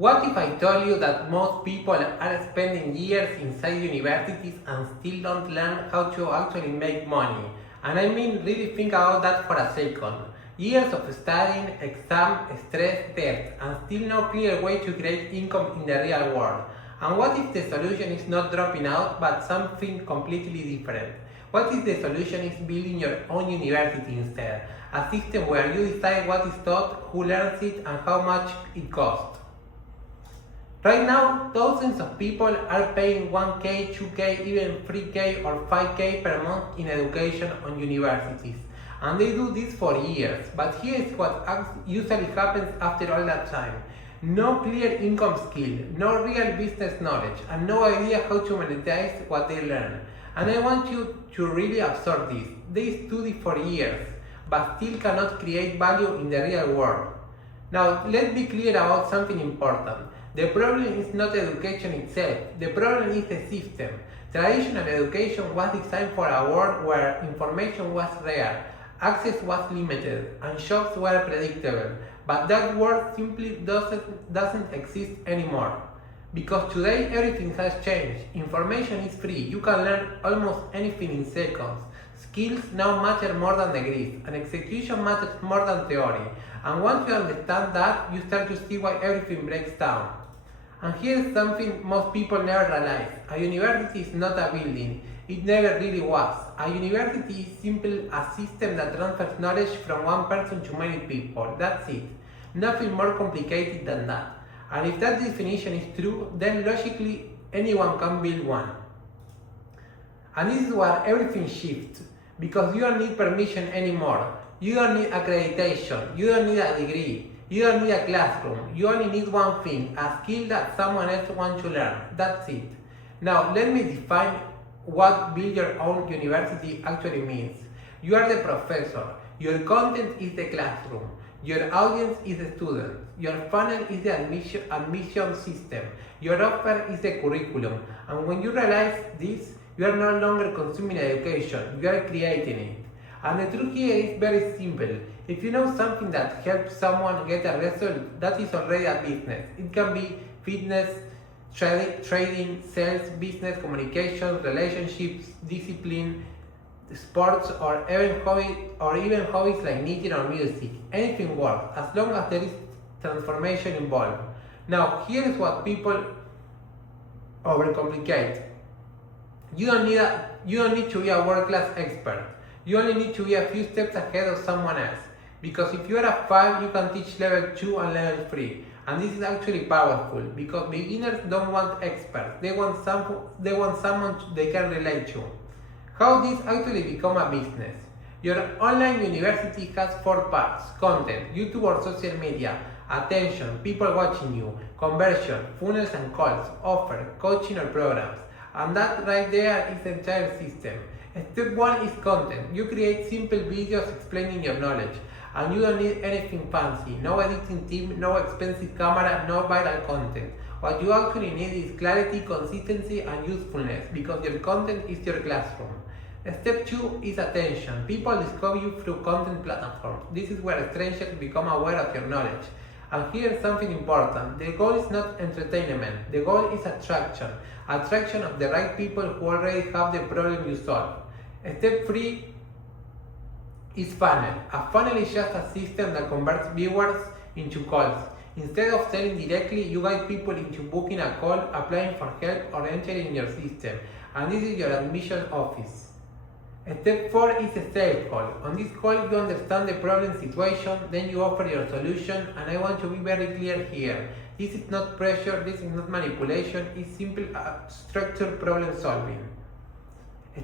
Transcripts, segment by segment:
What if I told you that most people are spending years inside universities and still don't learn how to actually make money? And I mean, really think about that for a second. Years of studying, exam, stress, debt, and still no clear way to create income in the real world. And what if the solution is not dropping out, but something completely different? What if the solution is building your own university instead? A system where you decide what is taught, who learns it, and how much it costs. Right now, thousands of people are paying 1K, 2K, even 3K or 5K per month in education on universities. And they do this for years. But here is what usually happens after all that time. No clear income skill, no real business knowledge, and no idea how to monetize what they learn. And I want you to really absorb this. They study for years, but still cannot create value in the real world. Now, let's be clear about something important. The problem is not education itself, the problem is the system. Traditional education was designed for a world where information was rare, access was limited, and jobs were predictable. But that world simply doesn't exist anymore. Because today everything has changed. Information is free, you can learn almost anything in seconds. Skills now matter more than degrees, and execution matters more than theory. And once you understand that, you start to see why everything breaks down. And here's something most people never realize. A university is not a building. It never really was. A university is simply a system that transfers knowledge from one person to many people. That's it. Nothing more complicated than that. And if that definition is true, then logically anyone can build one. And this is where everything shifts. Because you don't need permission anymore. You don't need accreditation. You don't need a degree. You don't need a classroom. You only need one thing, a skill that someone else wants to learn. That's it. Now, let me define what build your own university actually means. You are the professor. Your content is the classroom. Your audience is the student. Your funnel is the admission system. Your offer is the curriculum. And when you realize this, you are no longer consuming education. You are creating it. And the truth here is very simple. If you know something that helps someone get a result, that is already a business. It can be fitness, trading, sales, business, communication, relationships, discipline, sports, or even hobbies like knitting or music. Anything works, as long as there is transformation involved. Now, here is what people overcomplicate. You don't need to be a world-class expert. You only need to be a few steps ahead of someone else. Because if you are a 5, you can teach level 2 and level 3. And this is actually powerful, because beginners don't want experts. They want someone they can relate to. How this actually become a business? Your online university has 4 parts: content, YouTube or social media, attention, people watching you, conversion, funnels and calls, offer, coaching or programs. And that right there is the entire system. Step 1 is content. You create simple videos explaining your knowledge. And you don't need anything fancy, no editing team, no expensive camera, no viral content. What you actually need is clarity, consistency, and usefulness, because your content is your classroom. Step 2 is attention. People discover you through content platforms. This is where strangers become aware of your knowledge. And here's something important. The goal is not entertainment. The goal is attraction. Attraction of the right people who already have the problem you solve. Step 3 is funnel. A funnel is just a system that converts viewers into calls. Instead of selling directly, you guide people into booking a call, applying for help, or entering your system. And this is your admission office. Step 4 is a sales call. On this call, you understand the problem situation, then you offer your solution, and I want to be very clear here. This is not pressure, this is not manipulation, it's simple structured problem solving.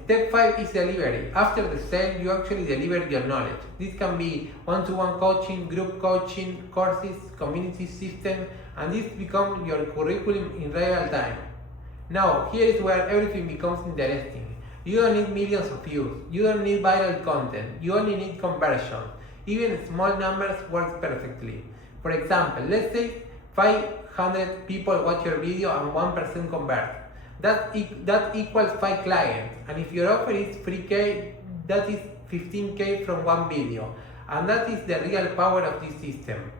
Step 5 is delivery. After the sale, you actually deliver your knowledge. This can be one-to-one coaching, group coaching, courses, community system, and this becomes your curriculum in real time. Now, here is where everything becomes interesting. You don't need millions of views. You don't need viral content. You only need conversion. Even small numbers work perfectly. For example, let's say 500 people watch your video and 1% convert. That equals 5 clients, and if your offer is 3K, that is 15K from one video, and that is the real power of this system.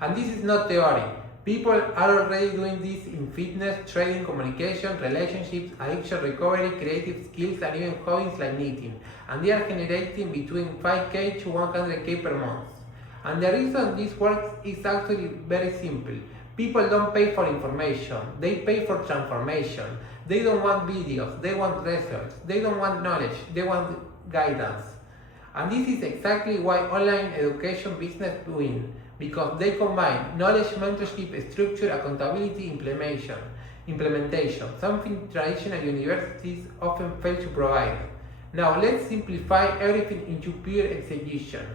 And this is not theory. People are already doing this in fitness, trading, communication, relationships, addiction recovery, creative skills, and even hobbies like knitting. And they are generating between 5K to 100K per month. And the reason this works is actually very simple. People don't pay for information, they pay for transformation. They don't want videos, they want results. They don't want knowledge, they want guidance. And this is exactly why online education business win, because they combine knowledge, mentorship, structure, accountability, implementation, something traditional universities often fail to provide. Now let's simplify everything into pure execution.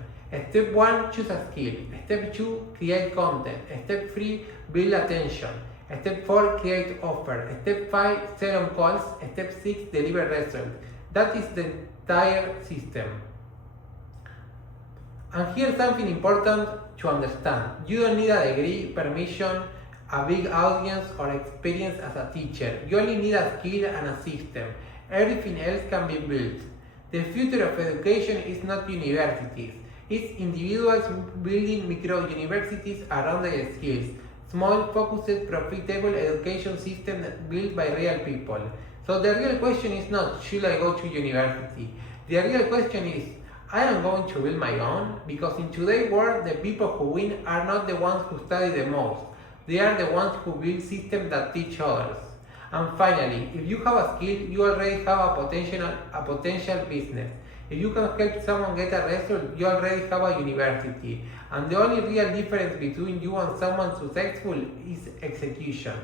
Step 1, choose a skill. Step 2, create content. Step 3, build attention. Step 4, create offer. Step 5, sell on calls. Step 6, deliver results. That is the entire system. And here's something important to understand. You don't need a degree, permission, a big audience, or experience as a teacher. You only need a skill and a system. Everything else can be built. The future of education is not universities. It's individuals building micro-universities around their skills. Small, focused, profitable education system built by real people. So the real question is not, should I go to university? The real question is, I am going to build my own, because in today's world, the people who win are not the ones who study the most. They are the ones who build systems that teach others. And finally, if you have a skill, you already have a potential business. If you can help someone get a result, you already have a university. And the only real difference between you and someone successful is execution.